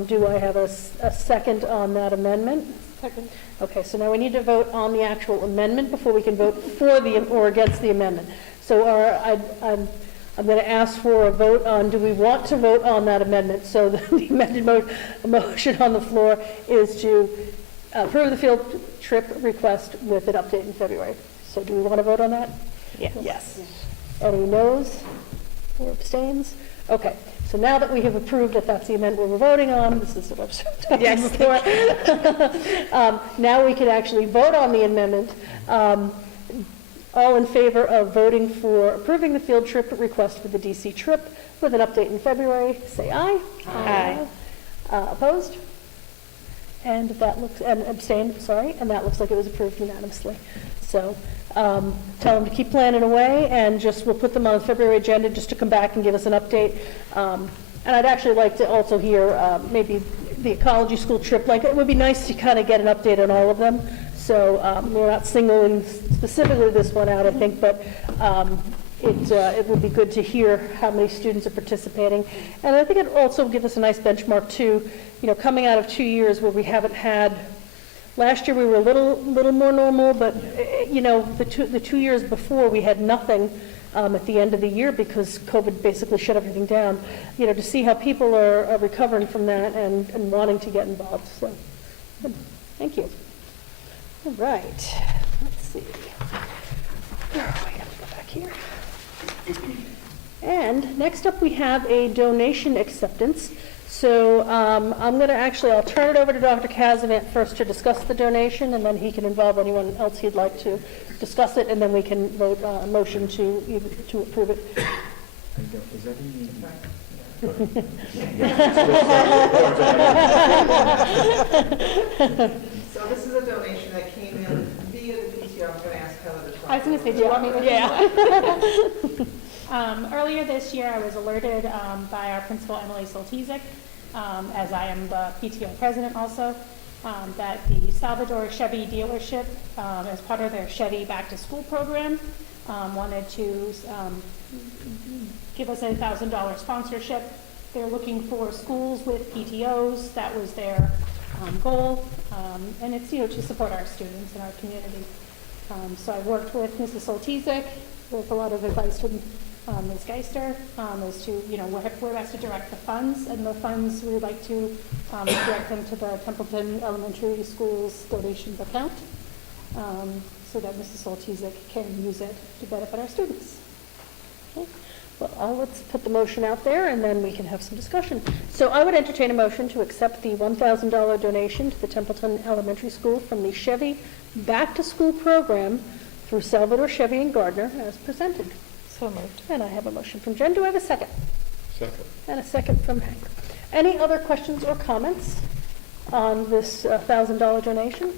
do I have a second on that amendment? Second. Okay, so now we need to vote on the actual amendment before we can vote for the or against the amendment. So I'm going to ask for a vote on, do we want to vote on that amendment? So the amended motion on the floor is to approve the field trip request with an update in February. So do we want to vote on that? Yes. Yes. Any noes or abstains? Okay, so now that we have approved that that's the amendment we're voting on, this is what I was talking before. Now we can actually vote on the amendment. All in favor of voting for approving the field trip request for the DC trip with an update in February, say aye. Aye. Opposed? And that looks, and abstained, sorry, and that looks like it was approved unanimously. So tell them to keep planning away, and we'll put them on the February agenda just to come back and give us an update. And I'd actually like to also hear maybe the ecology school trip. Like, it would be nice to kind of get an update on all of them. So we're not singling specifically this one out, I think, but it would be good to hear how many students are participating. And I think it also gives us a nice benchmark too, coming out of 2 years where we haven't had, last year we were a little more normal, but the two years before we had nothing at the end of the year because COVID basically shut everything down. To see how people are recovering from that and wanting to get involved. So, good. Thank you. All right, let's see. Where are we? I have to go back here. And next up, we have a donation acceptance. So I'm going to I'll turn it over to Dr. Kazavant first to discuss the donation, and then he can involve anyone else he'd like to discuss it, and then we can vote a motion to approve it. Is that in So this is a donation that came in via the PTO. I'm going to ask Heather to talk. I was going to say, do you want me to? Yeah. Earlier this year, I was alerted by our principal, Emily Soltizek, as I am the PTO president also, that the Salvador Chevy dealership, as part of their Chevy Back to School program, wanted to give us a $1,000 sponsorship. They're looking for schools with PTOs. That was their goal, and it's to support our students in our community. So I worked with Mrs. Soltizek with a lot of advice from Ms. Geister as to where best to direct the funds, and the funds we would like to direct them to the Templeton Elementary School's donations account, so that Mrs. Soltizek can use it to benefit our students. Okay. Well, let's put the motion out there, and then we can have some discussion. So I would entertain a motion to accept the $1,000 donation to the Templeton Elementary School from the Chevy Back to School program through Salvador Chevy and Gardner as presented. So moved. And I have a motion from Jen. Do I have a second? Second. And a second from Hank. Any other questions or comments on this $1,000 donation?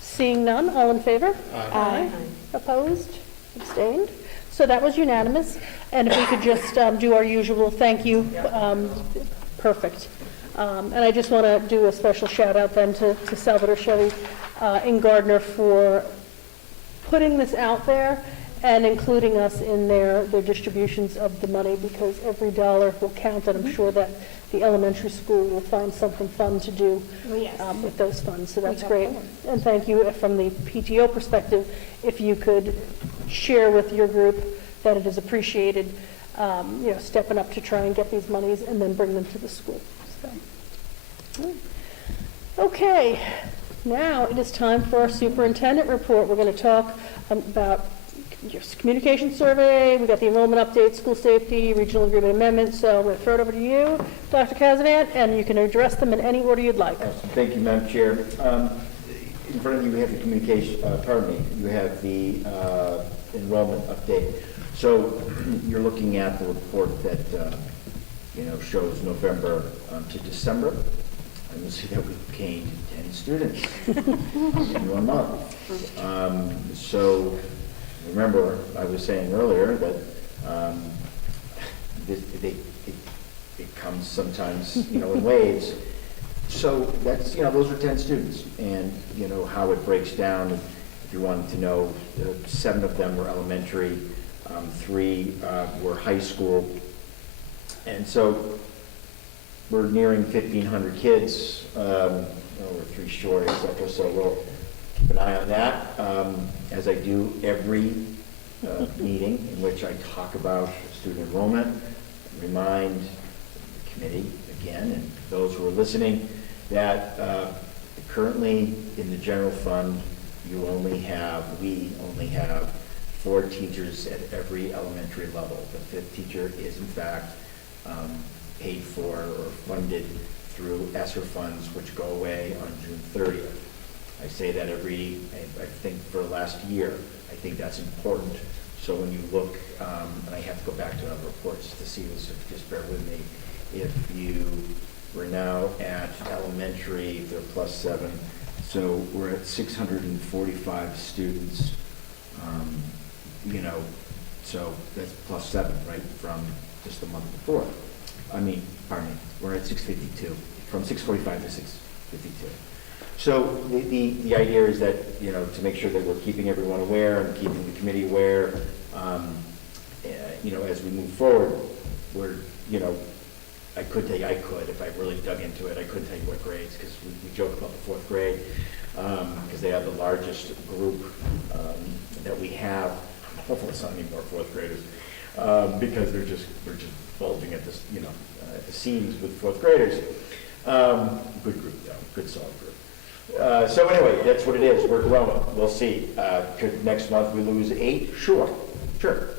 Seeing none, all in favor? Aye. Opposed? Abstained? So that was unanimous. And if we could just do our usual thank you. Perfect. And I just want to do a special shout out then to Salvador Chevy in Gardner for putting this out there and including us in their distributions of the money, because every dollar will count, and I'm sure that the elementary school will find something fun to do with those funds. So that's great. And thank you from the PTO perspective. If you could share with your group that it is appreciated, stepping up to try and get these monies and then bring them to the school. So, okay, now it is time for our superintendent report. We're going to talk about communication survey, we got the enrollment update, school safety, regional agreement amendment. So I'm going to throw it over to you, Dr. Kazavant, and you can address them in any order you'd like. Awesome. Thank you, Madam Chair. In front of you, we have the communication, you have the enrollment update. So you're looking at the report that, shows November to December. And you'll see that we gained 10 students in 1 month. So remember, I was saying earlier that it comes sometimes, in waves. So that's, those are 10 students. And, how it breaks down, if you wanted to know, 7 of them were elementary, 3 were high school. And so we're nearing 1,500 kids, we're 3 short, et cetera. So we'll keep an eye on that, as I do every meeting in which I talk about student enrollment. Remind the committee again, and those who are listening, that currently in the general fund, we only have 4 teachers at every elementary level. The 5th teacher is in fact paid for or funded through ESSER funds, which go away on June 30th. I say that I think for the last year. I think that's important. So when you look, and I have to go back to other reports to see this, so just bear with me. If we're now at elementary, they're +7. So we're at 645 students, so that's +7, right, from just the month before. We're at 652, from 645 to 652. So the idea is that, to make sure that we're keeping everyone aware and keeping the committee aware, as we move forward, I could tell you, if I really dug into it, I could tell you what grades, because we joke about the 4th grade, because they have the largest group that we have. Hopefully it's not any more 4th graders, because they're just bulging at this, at the seams with 4th graders. Good group though, good solid group. So anyway, that's what it is. We're growing. We'll see. Could next month we lose 8? Sure,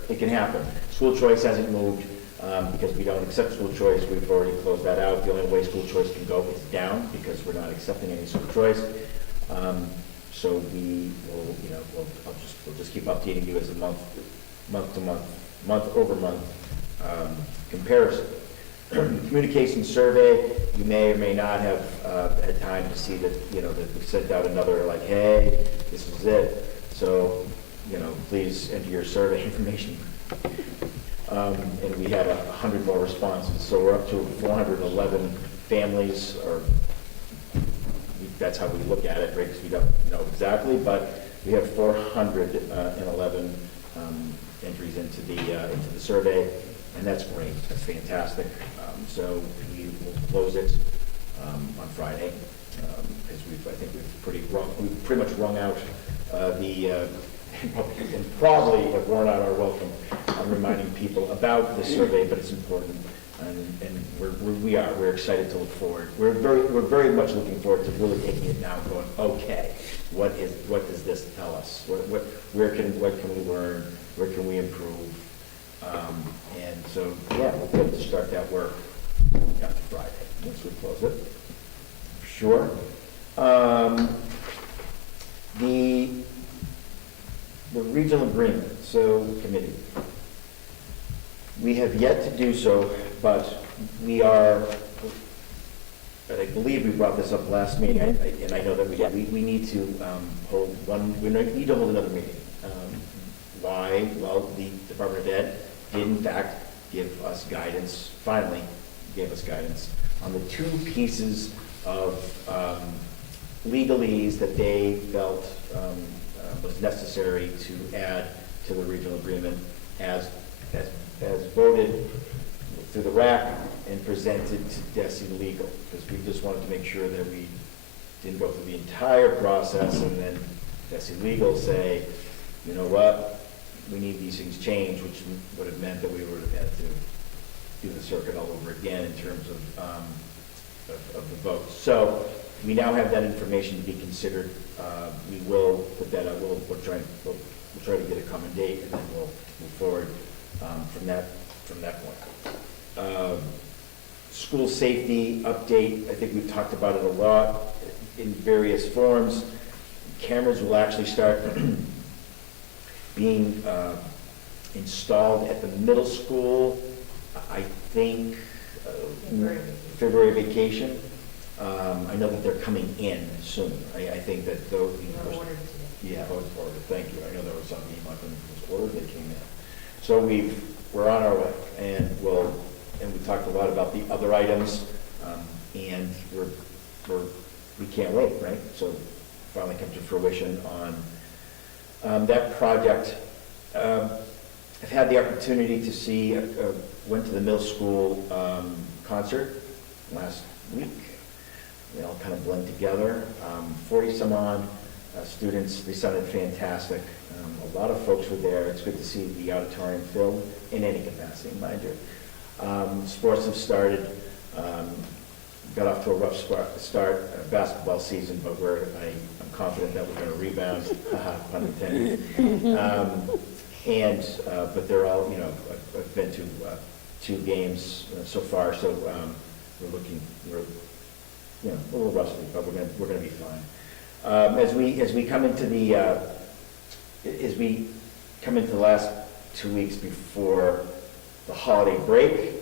it can happen. School choice hasn't moved, because we don't accept school choice. We've already closed that out. The only way school choice can go is down, because we're not accepting any school choice. So we will, we'll just keep updating you as a month to month, month over month comparison. Communication survey, you may or may not have had time to see that, that we sent out another, like, hey, this is it. So, please enter your survey information. And we had 100 more responses, so we're up to 411 families, or that's how we look at it, right, because we don't know exactly, but we have 411 entries into the survey, and that's great. That's fantastic. So we will close it on Friday, because I think we've pretty much wrung out and probably have worn out our welcome on reminding people about the survey, but it's important, and we're excited to look forward. We're very much looking forward to really taking it now and going, okay, what does this tell us? What can we learn? Where can we improve? And so, yeah, we'll be able to start that work after Friday, once we close it. Sure. The regional agreement, committee. We have yet to do so, but we are, and I believe we brought this up last meeting, and I know that we need to we need to hold another meeting. Why? Well, the Department of Ed did in fact give us guidance, finally gave us guidance on the two pieces of legalese that they felt was necessary to add to the regional agreement as voted through the RAC and presented to DESI Legal, because we just wanted to make sure that we didn't go through the entire process and then DESI Legal say, you know what, we need these things changed, which would have meant that we would have had to do the circuit all over again in terms of the votes. So we now have that information to be considered. We will put that out. We'll try to get a common date, and then we'll move forward from that point. School safety update. I think we've talked about it a lot in various forms. Cameras will actually start being installed at the middle school, I think, February vacation. I know that they're coming in soon. I think that those. Yeah, I was ordered. Thank you. I know there was something like when it was ordered, they came in. So we're on our way, and we talked a lot about the other items, and we can't wait, right? So finally come to fruition on that project. I've had the opportunity to see, went to the middle school concert last week. They all kind of blend together. 40 some odd students. They sounded fantastic. A lot of folks were there. It's good to see the auditorium filled in any capacity, mind you. Sports have started. Got off to a rough start, basketball season, but I'm confident that we're going to rebound, pun intended. But they're all, I've been to 2 games so far, so we're a little rusty, but we're going to be fine. As we come into the last 2 weeks before the holiday break,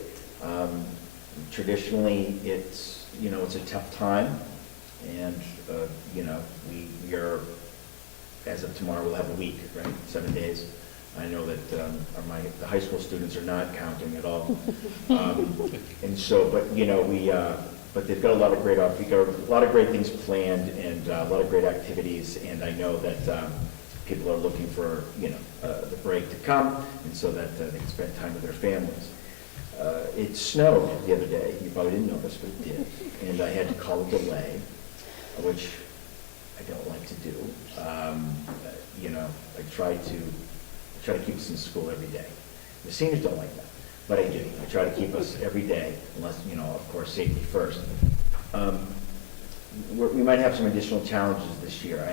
traditionally it's a tough time, and we are, as of tomorrow, we'll have a week, right? 7 days. I know that the high school students are not counting at all, and so, but they've got a lot of great things planned, and a lot of great activities, and I know that people are looking for the break to come, and so that they can spend time with their families. It snowed the other day. You probably didn't notice, but it did, and I had to call a delay, which I don't like to do. I try to keep us in school every day. The seniors don't like that, but I do. I try to keep us every day, unless, of course, safety first. We might have some additional challenges this year.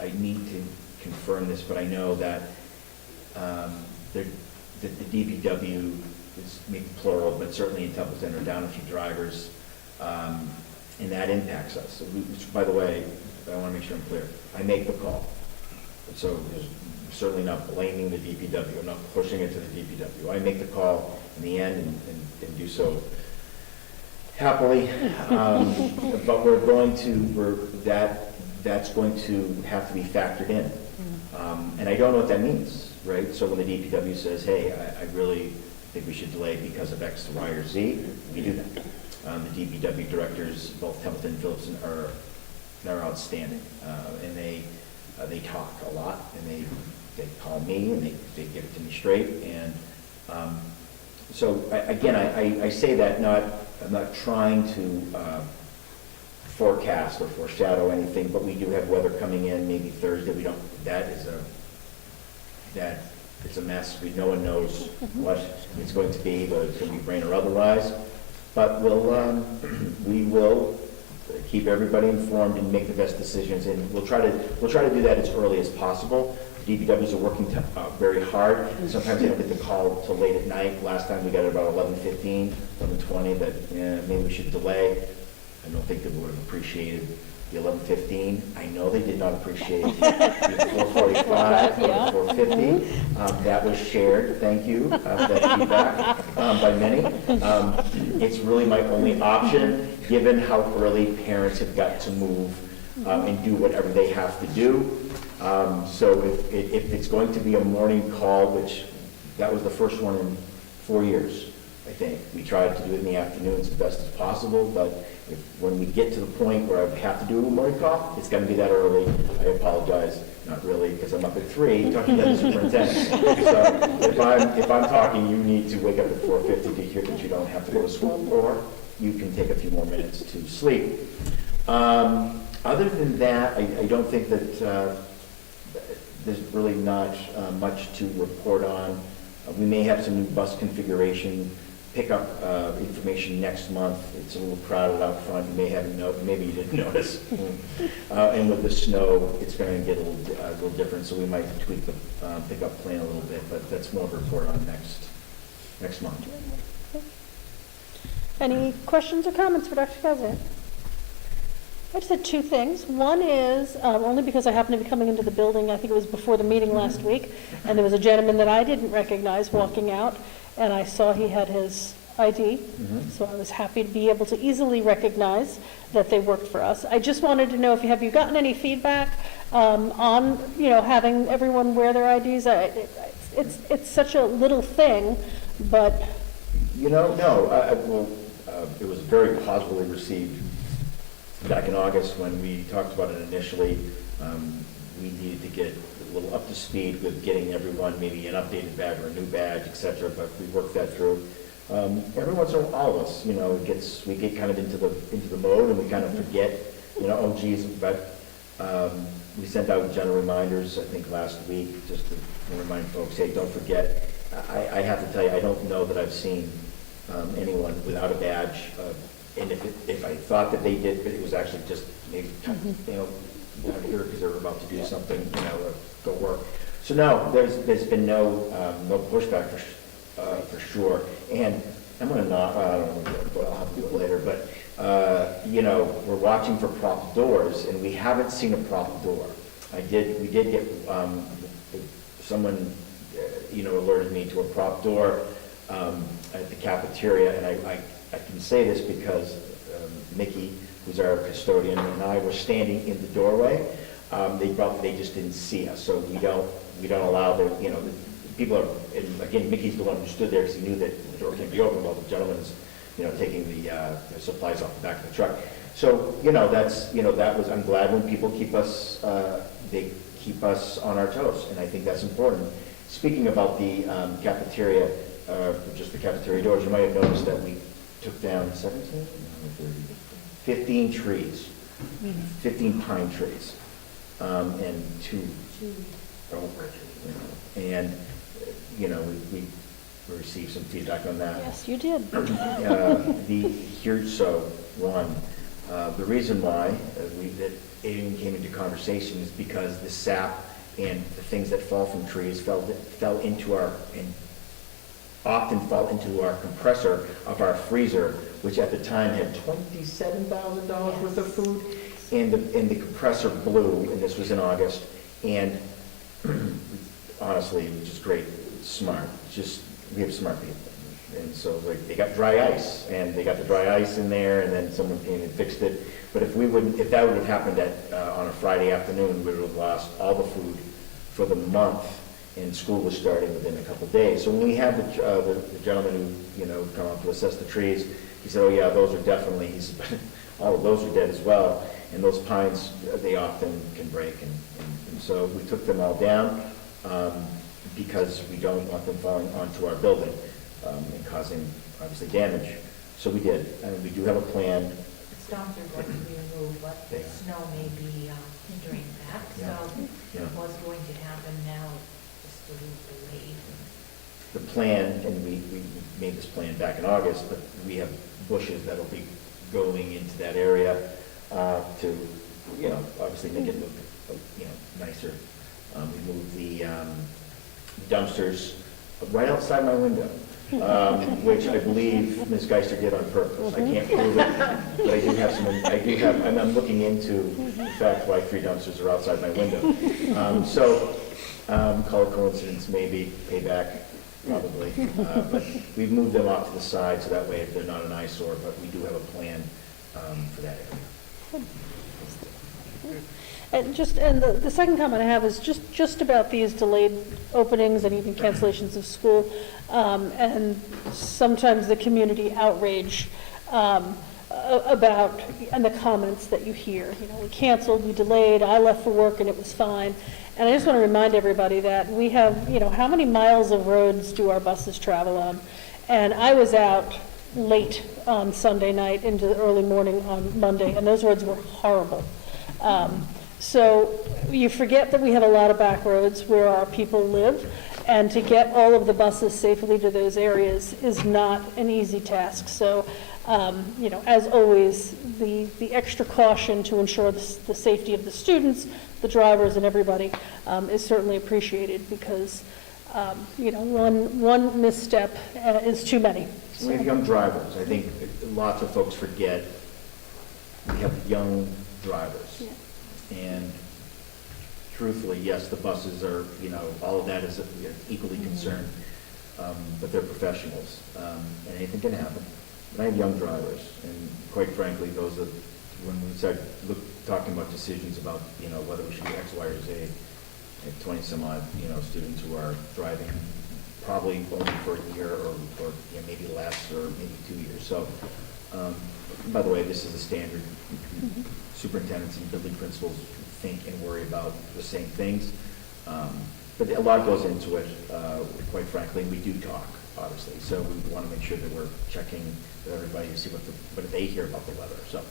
I need to confirm this, but I know that that the DPW is maybe plural, but certainly in Templeton are down a few drivers, and that impacts us. So which, by the way, I want to make sure I'm clear. I make the call. So there's certainly not blaming the DPW. I'm not pushing it to the DPW. I make the call in the end and do so happily. But that's going to have to be factored in. And I don't know what that means, right? So when the DPW says, hey, I really think we should delay because of X, Y, or Z, we do that. The DPW directors, both Templeton and Phillipson, are outstanding. And they talk a lot, and they call me, and they give it to me straight. And so, again, I say that I'm not trying to forecast or foreshadow anything, but we do have weather coming in, maybe Thursday. It's a mess. No one knows what it's going to be, whether it's going to be rain or otherwise. But we will keep everybody informed and make the best decisions, and we'll try to do that as early as possible. The DPWs are working very hard. Sometimes they don't get the call till late at night. Last time we got it about 11:15, 11:20 that maybe we should delay. I don't think they would have appreciated the 11:15. I know they did not appreciate the 4:45 or the 4:50. That was shared. Thank you for that feedback by many. It's really my only option, given how early parents have got to move and do whatever they have to do. So if it's going to be a morning call, which that was the first one in 4 years, I think. We tried to do it in the afternoons as best as possible, but when we get to the point where I have to do a morning call, it's going to be that early. I apologize, not really, because I'm up at 3 talking to the superintendent. So if I'm talking, you need to wake up at 4:50 to hear that you don't have to go to school, or you can take a few more minutes to sleep. Other than that, I don't think that there's really not much to report on. We may have some new bus configuration pickup information next month. It's a little crowded out front. You maybe you didn't notice. And with the snow, it's going to get a little different, so we might tweak the pickup plan a little bit, but that's more of a report on next month. Any questions or comments for Dr. Kazan? I just had two things. One is, only because I happened to be coming into the building, I think it was before the meeting last week, and there was a gentleman that I didn't recognize walking out, and I saw he had his ID, so I was happy to be able to easily recognize that they worked for us. I just wanted to know if have you gotten any feedback on, having everyone wear their IDs? It's such a little thing, but... No, it was very positively received. Back in August, when we talked about it initially, we needed to get a little up to speed with getting everyone maybe an updated badge or a new badge, et cetera, but we worked that through. Every once in a while, all of us, we get kind of into the mode, and we kind of forget, oh geez, but we sent out general reminders, I think last week, just to remind folks, hey, don't forget. I have to tell you, I don't know that I've seen anyone without a badge. And if I thought that they did, but it was actually just maybe, out here because they were about to do something, or go work. So no, there's been no pushback for sure. And I'm going to not, I don't know, but I'll have to do it later. But we're watching for prop doors, and we haven't seen a prop door. We did get someone, alerted me to a prop door at the cafeteria, and I can say this because Mickey, who's our custodian, and I were standing in the doorway. They just didn't see us, so we don't allow the people are. And again, Mickey's the one who stood there because he knew that the door can't be open while the gentleman's taking the supplies off the back of the truck. So that was. I'm glad when people keep us they keep us on our toes, and I think that's important. Speaking about the cafeteria, just the cafeteria doors, you might have noticed that we took down 15 trees, 15 pine trees, and two oak trees. And we received some feedback on that. Yes, you did. The reason why that even came into conversation is because the sap and the things that fall from trees fell into our often fall into our compressor of our freezer, which at the time had $27,000 worth of food, and the compressor blew, and this was in August, and honestly, it was just great, smart, just, we have smart people. And so like, they got dry ice, and they got the dry ice in there, and then someone came and fixed it. But if that would have happened on a Friday afternoon, we would have lost all the food for the month, and school was starting within a couple of days. So when we had the gentleman who, come out to assess the trees, he said, oh yeah, those are definitely, he said, all of those are dead as well. And those pines, they often can break. And so we took them all down because we don't want them falling onto our building and causing, obviously, damage. So we did. And we do have a plan. Stones are going to be removed, but the snow may be hindering that. So what's going to happen now is just a little delayed. The plan, and we made this plan back in August, but we have bushes that'll be going into that area to, obviously make it look, nicer. We moved the dumpsters right outside my window, which I believe Ms. Geister did on purpose. I can't prove it, but I'm looking into the fact why 3 dumpsters are outside my window. Call it coincidence, maybe, payback, probably. But we've moved them off to the side, so that way they're not an eyesore, but we do have a plan for that area. And the second comment I have is just about these delayed openings and even cancellations of school, and sometimes the community outrage about, and the comments that you hear. We canceled, we delayed, I left for work and it was fine. And I just want to remind everybody that we have, how many miles of roads do our buses travel on? And I was out late on Sunday night into the early morning on Monday, and those roads were horrible. So you forget that we have a lot of back roads where our people live, and to get all of the buses safely to those areas is not an easy task. So, as always, the extra caution to ensure the safety of the students, the drivers, and everybody is certainly appreciated because, one misstep is too many. So. We have young drivers. I think lots of folks forget we have young drivers. Yeah. And truthfully, yes, the buses are, all of that is equally concerned, but they're professionals, and anything can happen. But I have young drivers, and quite frankly, those are, when we start talking about decisions about, whether we should do X, Y, or Z, I have 20 some odd, students who are driving probably only for a year or maybe less, or maybe 2 years. So, by the way, this is a standard. Superintendents and building principals think and worry about the same things. But a lot goes into it, quite frankly, and we do talk, obviously. So we want to make sure that we're checking with everybody to see what they hear about the weather. So,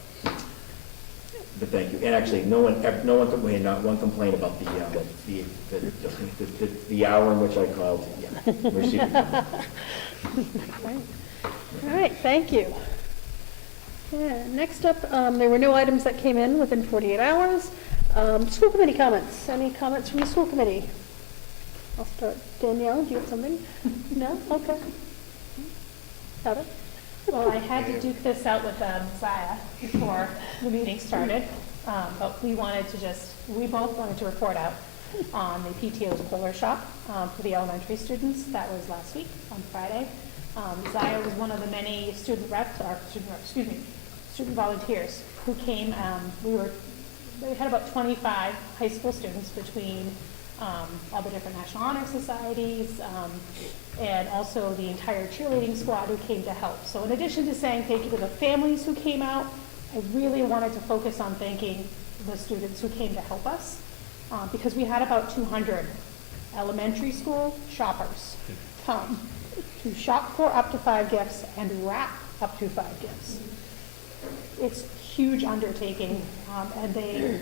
but thank you. And actually, no one complained, not one complaint about the hour in which I called. Yeah, we're receiving. All right, thank you. Yeah, next up, there were no items that came in within 48 hours. School committee comments. Any comments from the school committee? I'll start. Danielle, do you have something? No? Okay. Heather? Well, I had to duke this out with Zaya before the meeting started, but we both wanted to report out on the PTO's Polar Shop for the elementary students. That was last week on Friday. Zaya was one of the many student volunteers who came. We had about 25 high school students between all the different National Honor Societies and also the entire cheerleading squad who came to help. So in addition to saying thank you to the families who came out, I really wanted to focus on thanking the students who came to help us because we had about 200 elementary school shoppers come to shop for up to 5 gifts and wrap up to 5 gifts. It's a huge undertaking, and they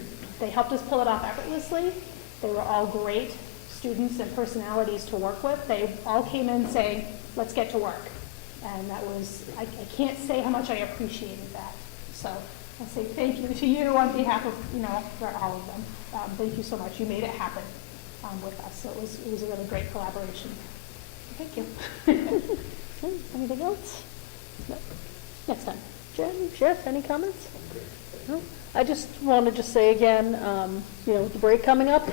helped us pull it off effortlessly. They were all great students and personalities to work with. They all came in saying, let's get to work. And that was, I can't say how much I appreciated that. So I'll say thank you to you on behalf of, for all of them. Thank you so much. You made it happen with us. So it was a really great collaboration. Thank you. Okay, anything else? No. Next time. Jen, Jeff, any comments? No? I just wanted to say again, with the break coming up,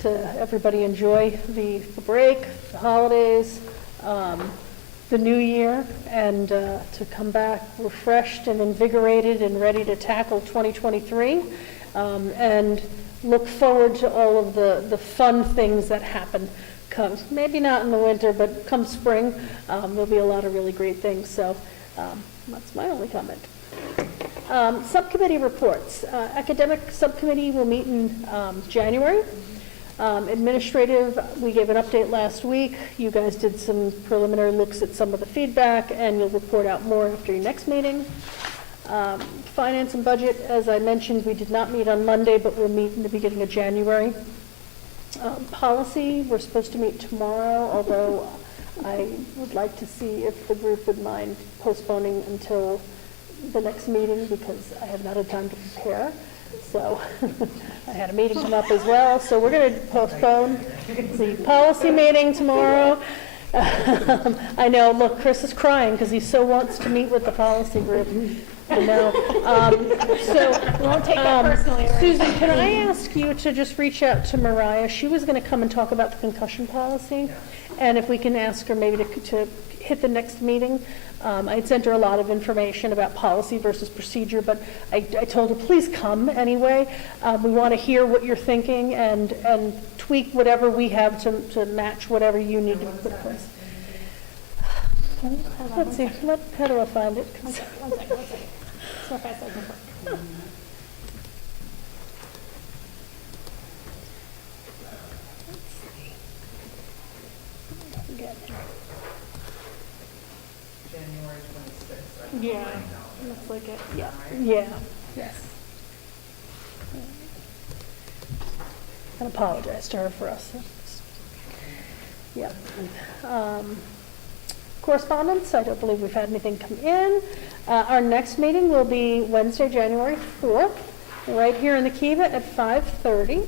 to everybody enjoy the break, the holidays, the new year, and to come back refreshed and invigorated and ready to tackle 2023, and look forward to all of the fun things that happen. Maybe not in the winter, but come spring, there'll be a lot of really great things. So that's my only comment. Subcommittee reports. Academic subcommittee will meet in January. Administrative, we gave an update last week. You guys did some preliminary looks at some of the feedback, and you'll report out more after your next meeting. Finance and budget, as I mentioned, we did not meet on Monday, but we'll meet in the beginning of January. Policy, we're supposed to meet tomorrow, although I would like to see if the group would mind postponing until the next meeting, because I have not had time to prepare. So I had a meeting come up as well, so we're going to postpone the policy meeting tomorrow. I know, look, Chris is crying because he so wants to meet with the policy group. I know. Won't take that personally. Right? Susan, can I ask you to just reach out to Mariah? She was going to come and talk about the concussion policy, and if we can ask her maybe to hit the next meeting. I had sent her a lot of information about policy versus procedure, but I told her, please come anyway. We want to hear what you're thinking and tweak whatever we have to match whatever you need to put in place. Let's see, how do I find it? One second. So fast I can work. January 26th. Yeah, looks like it. Yeah, yes. I apologize to her for us. Yeah. Correspondence, I don't believe we've had anything come in. Our next meeting will be Wednesday, January 4th, right here in the Kiva at 5:30.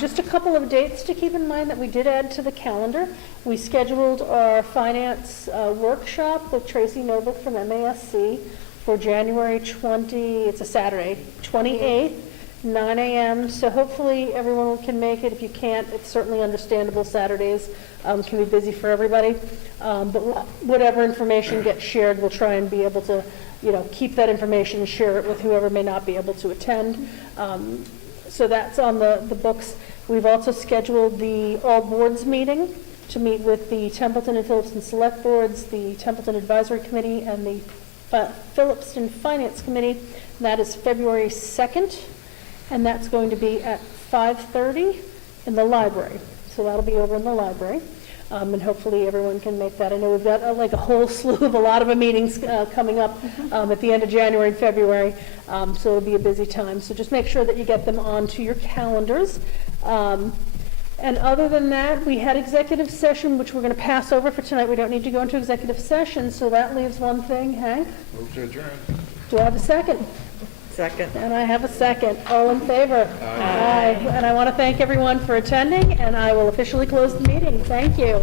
Just a couple of dates to keep in mind that we did add to the calendar. We scheduled our finance workshop with Tracy Noble from MASC for January 20, it's a Saturday, 28th, 9 a.m. So hopefully everyone can make it. If you can't, it's certainly understandable. Saturdays can be busy for everybody. But whatever information gets shared, we'll try and be able to, keep that information and share it with whoever may not be able to attend. So that's on the books. We've also scheduled the all boards meeting to meet with the Templeton and Phillipston Select Boards, the Templeton Advisory Committee, and the Phillipston Finance Committee. And that is February 2nd, and that's going to be at 5:30 in the library. So that'll be over in the library. And hopefully everyone can make that. I know we've got a whole slew of a lot of meetings coming up at the end of January and February, so it'll be a busy time. So just make sure that you get them onto your calendars. And other than that, we had executive session, which we're going to pass over for tonight. We don't need to go into executive session, so that leaves one thing. Hank? Move to adjourn. Do I have a second? Second. And I have a second. All in favor? Aye. And I want to thank everyone for attending, and I will officially close the meeting. Thank you.